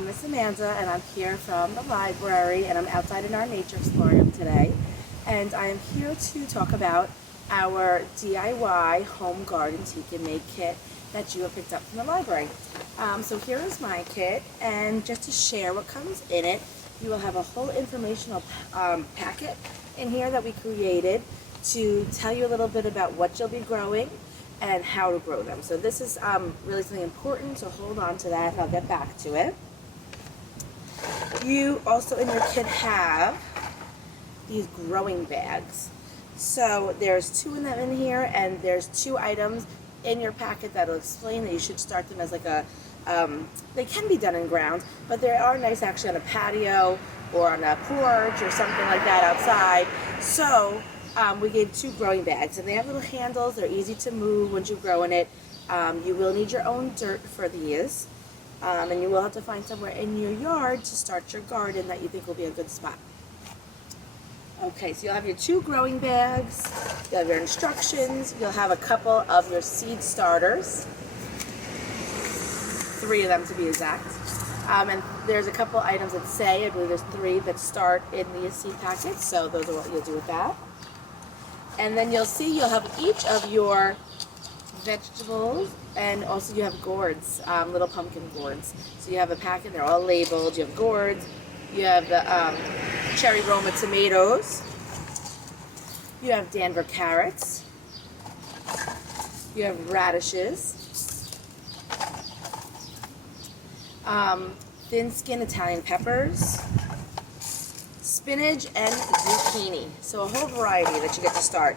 I'm Miss Amanda, and I'm here from the library, and I'm outside in our nature exploring today. And I am here to talk about our DIY home garden take and make kit that you have picked up from the library. So here is my kit, and just to share what comes in it, you will have a whole informational packet in here that we created to tell you a little bit about what you'll be growing and how to grow them. So this is really something important, so hold on to that and I'll get back to it. You also in your kit have these growing bags. So there's two of them in here, and there's two items in your packet that'll explain that you should start them as like a, they can be done in ground, but they are nice actually on a patio or on a porch or something like that outside. So we gave two growing bags, and they have little handles. They're easy to move once you grow in it. You will need your own dirt for these, and you will have to find somewhere in your yard to start your garden that you think will be a good spot. Okay, so you'll have your two growing bags, you'll have your instructions, you'll have a couple of your seed starters, 3 of them to be exact. And there's a couple items that say, I believe there's 3 that start in the seed packets, so those are what you'll do with that. And then you'll see you'll have each of your vegetables, and also you have gourds, little pumpkin gourds. So you have a packet, they're all labeled. You have gourds, you have the cherry Roma tomatoes, you have Denver carrots, you have radishes, thin skin Italian peppers, spinach, and zucchini. So a whole variety that you get to start.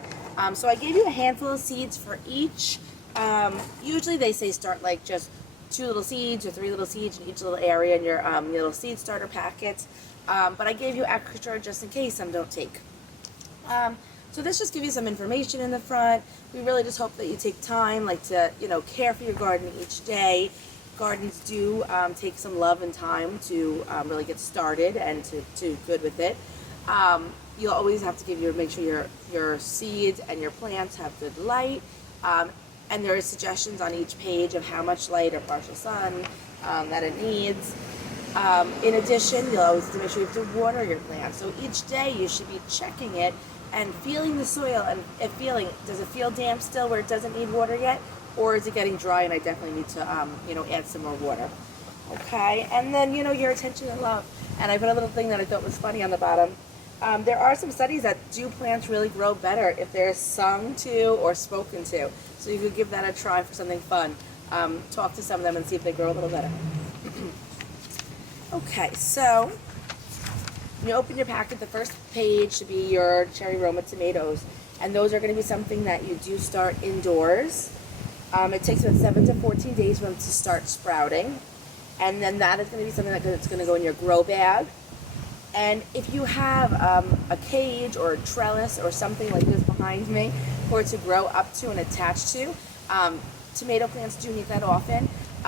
So I gave you a handful of seeds for each. Usually they say start like just 2 little seeds or 3 little seeds in each little area in your little seed starter packets. But I gave you extra just in case some don't take. So this just gives you some information in the front. We really just hope that you take time, like to care for your garden each day. Gardens do take some love and time to really get started and to do good with it. You'll always have to make sure your seeds and your plants have good light. And there are suggestions on each page of how much light or partial sun that it needs. In addition, you'll always have to make sure you have to water your plants. So each day you should be checking it and feeling the soil and feeling, does it feel damp still where it doesn't need water yet? Or is it getting dry and I definitely need to add some more water. Okay, and then your attention and love. And I put a little thing that I thought was funny on the bottom. There are some studies that do plants really grow better if they're sung to or spoken to. So you could give that a try for something fun. Talk to some of them and see if they grow a little better. Okay, so when you open your packet, the first page should be your cherry Roma tomatoes. And those are going to be something that you do start indoors. It takes about 7 to 14 days for them to start sprouting. And then that is going to be something that's going to go in your grow bag. And if you have a cage or a trellis or something like this behind me for it to grow up to and attach to, tomato plants do need that often.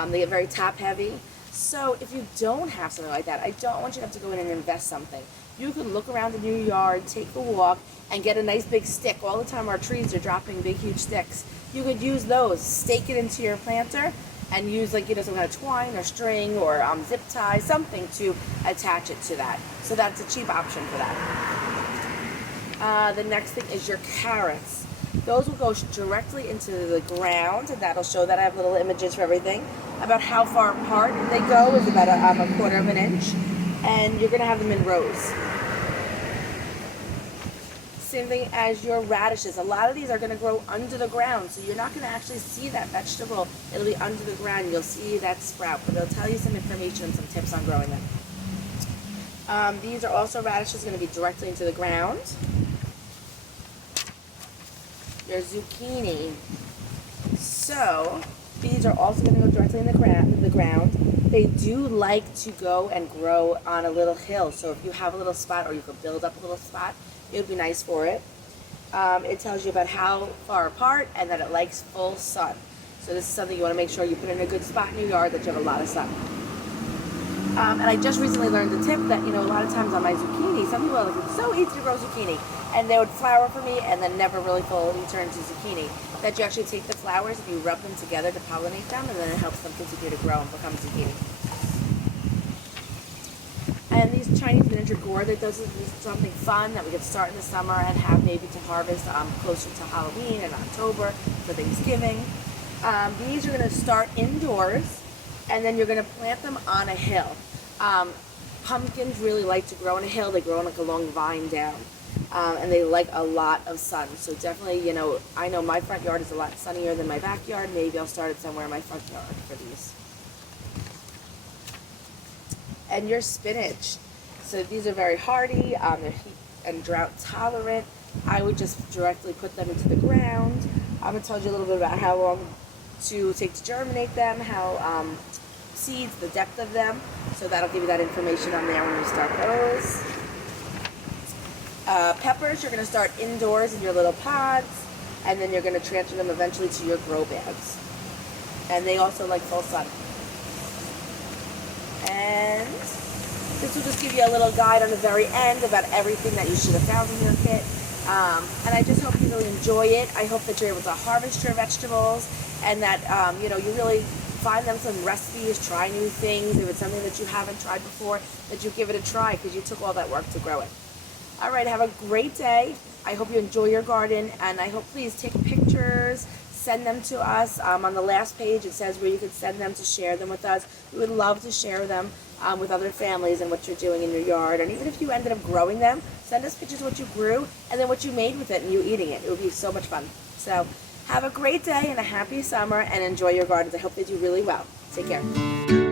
They get very top heavy. So if you don't have something like that, I don't want you to have to go in and invest something. You can look around in your yard, take a walk, and get a nice big stick. All the time our trees are dropping big, huge sticks. You could use those, stake it into your planter, and use some kind of twine or string or zip tie, something to attach it to that. So that's a cheap option for that. The next thing is your carrots. Those will go directly into the ground, and that'll show that I have little images for everything. About how far apart they go is about a 1/4 of an inch, and you're going to have them in rows. Same thing as your radishes. A lot of these are going to grow under the ground, so you're not going to actually see that vegetable. It'll be under the ground. You'll see that sprout, but they'll tell you some information and some tips on growing them. These are also radishes going to be directly into the ground. Your zucchini. So these are also going to go directly in the ground. They do like to go and grow on a little hill. So if you have a little spot, or you could build up a little spot, it would be nice for it. It tells you about how far apart and that it likes full sun. So this is something you want to make sure you put in a good spot in your yard that you have a lot of sun. And I just recently learned the tip that, a lot of times on my zucchini, some people are like, it's so easy to grow zucchini. And they would flower for me and then never really fully turn to zucchini. That you actually take the flowers, if you rub them together to pollinate them, and then it helps them continue to grow and become zucchini. Chinese miniature gourd that does something fun that we could start in the summer and have maybe to harvest closer to Halloween and October for Thanksgiving. These are going to start indoors, and then you're going to plant them on a hill. Pumpkins really like to grow on a hill. They grow on like a long vine down, and they like a lot of sun. So definitely, I know my front yard is a lot sunnier than my backyard. Maybe I'll start it somewhere in my front yard for these. And your spinach. So these are very hardy. They're heat and drought tolerant. I would just directly put them into the ground. I'm going to tell you a little bit about how long to take to germinate them, how seeds, the depth of them. So that'll give you that information on there when you start those. Peppers, you're going to start indoors in your little pods, and then you're going to transfer them eventually to your grow bags. And they also like full sun. And this will just give you a little guide on the very end about everything that you should have found in your kit. And I just hope you really enjoy it. I hope that you're able to harvest your vegetables, and that you really find them some recipes, try new things. If it's something that you haven't tried before, that you give it a try, because you took all that work to grow it. All right, have a great day. I hope you enjoy your garden, and I hope please take pictures, send them to us. On the last page, it says where you could send them to share them with us. We would love to share them with other families and what you're doing in your yard. And even if you ended up growing them, send us pictures of what you grew and then what you made with it and you eating it. It would be so much fun. So have a great day and a happy summer, and enjoy your gardens. I hope they do really well. Take care.